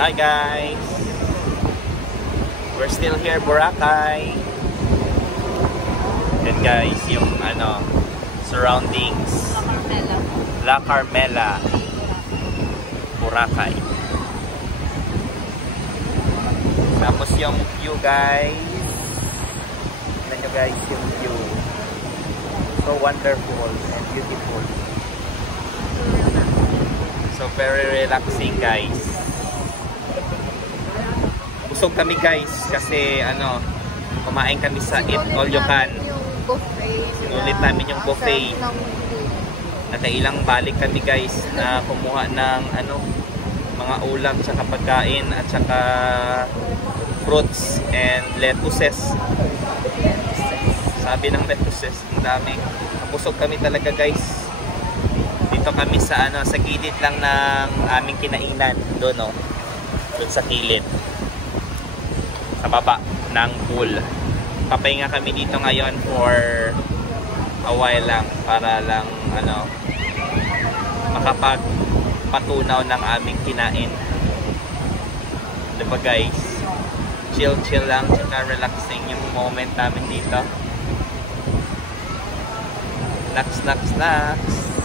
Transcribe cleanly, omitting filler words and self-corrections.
Hi guys! We're still here, Boracay. And guys, yung surroundings. La Carmela, Boracay. Tapos yung view guys. Tignan nyo guys yung view. So wonderful and beautiful. So very relaxing guys. Busog kami guys kasi kumain kami sa Eat All You Can. Sinulit namin yung buffet. Nakailang balik kami guys na kumuha ng mga ulam tsaka pagkain at tsaka fruits and lettuces. Sabi ng lettuces, ang dami. Busog kami talaga guys. Dito kami sa sa gilid lang ng aming kinainan doon doon sa gilid. Sa baba ng pool. Papahinga kami dito ngayon for a while lang para lang makapagpatunaw ng aming kinain. Diba guys? Chill lang, tsaka relaxing yung moment namin dito. Snacks.